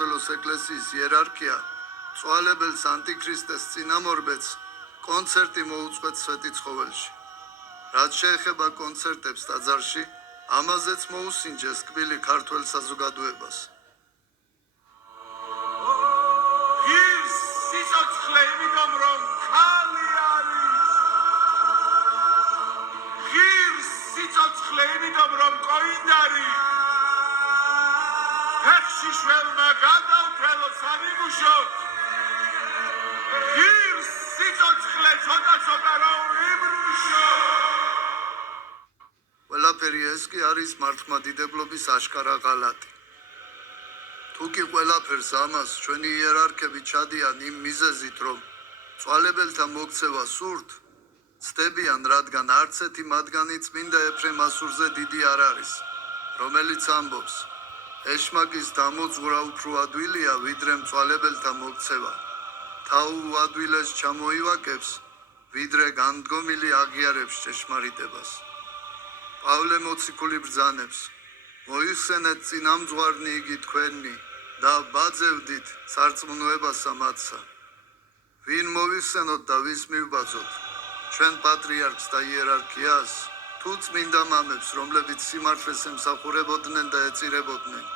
საქართველოს ეკლესიის იერარქია წვალებელს ანტიქრისტეს წინამორბედს კონცერტი მოუწყვეთ სვეტიცხოველში. რაც შეეხება კონცერტებს ტაძარში, ამაზეც მოუსინჯეს კბილი ქართველ საზოგადოებას. ყველაფერი ეს კი არის მართლმადიდებლობის აშკარა ღალატი. თუ კი ყველაფერს ამას ჩვენი იერარქები ჩადიან იმ მიზეზით, რომ წვალებელთა მოქცევა სურთ, ცდებიან, რადგან არც ერთი მათგანი წმინდა ეფრემ ასურზე დიდი არ არის, რომელიც ამბობს, ეშმაკის დამოძღვრა უფრო ადვილია, ვიდრე მწვალებელთა მოქცევა. თავ უადვილეს ჩამოივაკებს, ვიდრე განდგომილი აღიარებს ჭეშმარიტებას. პავლე მოციქული ბრძანებს, მოიხსენეთ წინამძღვარნი იგი თქვენი და ბაძევდით სარწმუნოებასა მათსა. ვინ მოიხსენოთ და ვის მივბაძოთ? ჩვენ პატრიარქს და იერარქიას, თუ წმინდა მამებს, რომლებიც სიმართლეს ემსახურებოდნენ და ეწირებოდნენ.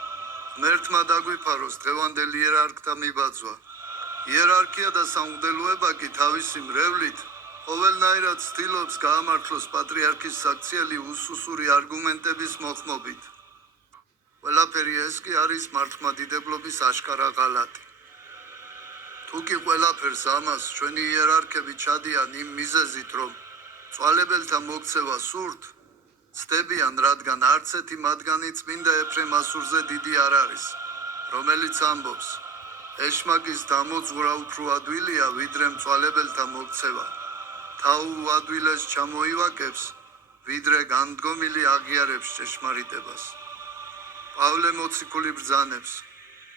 ღმერთმა დაგვიფაროს დღევანდელ იერარქთა მიბაძვა. იერარქია და სამღვდელოება კი თავისი მრევლით ყოველნაირად ცდილობს გაამართლოს პატრიარქის საქციელი უსუსური არგუმენტების მოხმობით. ყველაფერი ეს კი არის მართლმადიდებლობის აშკარა ღალატი. თუ კი ყველაფერს ამას ჩვენი იერარქები ჩადიან იმ მიზეზით, რომ წვალებელთა მოქცევა სურთ, ცდებიან, რადგან არც ერთი მათგანი წმინდა ეფრემ ასურზე დიდი არ არის, რომელიც ამბობს, ეშმაკის დამოძღვრა უფრო ადვილია, ვიდრე მწვალებელთა მოქცევა. თავ უადვილეს ჩამოივაკებს, ვიდრე განდგომილი აღიარებს ჭეშმარიტებას. პავლე მოციქული ბრძანებს,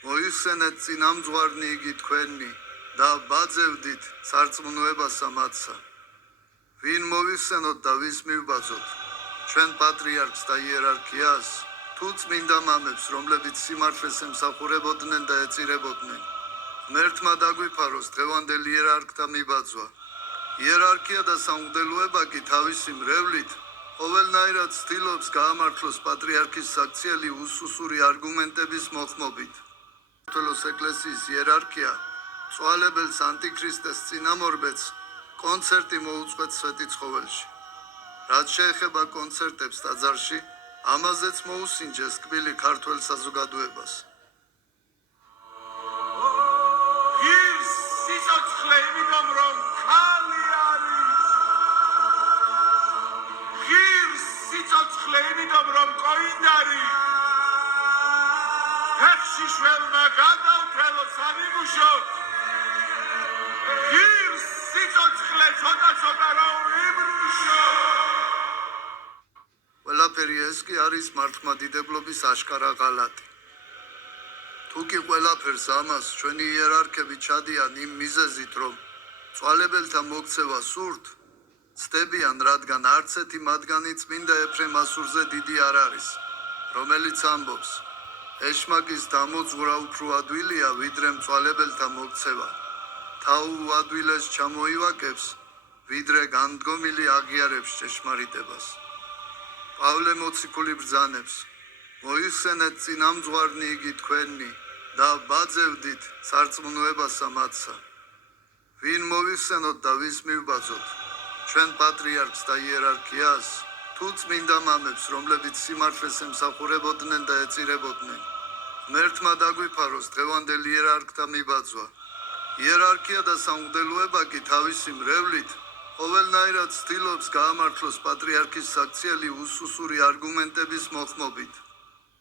მოიხსენეთ წინამძღვარნი იგი თქვენი და ბაძევდით სარწმუნოებასა მათსა. ვინ მოიხსენოთ და ვის მივბაძოთ? ჩვენ პატრიარქს და იერარქიას, თუ წმინდა მამებს, რომლებიც სიმართლეს ემსახურებოდნენ და ეწირებოდნენ. ღმერთმა დაგვიფაროს დღევანდელ იერარქთა მიბაძვა. იერარქია და სამღვდელოება კი თავისი მრევლით ყოველნაირად ცდილობს გაამართლოს პატრიარქის საქციელი უსუსური არგუმენტების მოხმობით. საქართველოს ეკლესიის იერარქია წვალებელს ანტიქრისტეს წინამორბედს კონცერტი მოუწყვეთ სვეტიცხოველში. რაც შეეხება კონცერტებს ტაძარში, ამაზეც მოუსინჯეს კბილი ქართველ საზოგადოებას. ყველაფერი ეს კი არის მართლმადიდებლობის აშკარა ღალატი. თუ კი ყველაფერს ამას ჩვენი იერარქები ჩადიან იმ მიზეზით, რომ წვალებელთა მოქცევა სურთ, ცდებიან, რადგან არც ერთი მათგანი წმინდა ეფრემ ასურზე დიდი არ არის, რომელიც ამბობს, ეშმაკის დამოძღვრა უფრო ადვილია, ვიდრე მწვალებელთა მოქცევა. თავ უადვილეს ჩამოივაკებს, ვიდრე განდგომილი აღიარებს ჭეშმარიტებას. პავლე მოციქული ბრძანებს, მოიხსენეთ წინამძღვარნი იგი თქვენი და ბაძევდით სარწმუნოებასა მათსა. ვინ მოიხსენოთ და ვის მივბაძოთ? ჩვენ პატრიარქს და იერარქიას, თუ წმინდა მამებს, რომლებიც სიმართლეს ემსახურებოდნენ და ეწირებოდნენ. ღმერთმა დაგვიფაროს დღევანდელ იერარქთა მიბაძვა. იერარქია და სამღვდელოება კი თავისი მრევლით ყოველნაირად ცდილობს გაამართლოს პატრიარქის საქციელი უსუსური არგუმენტების მოხმობით.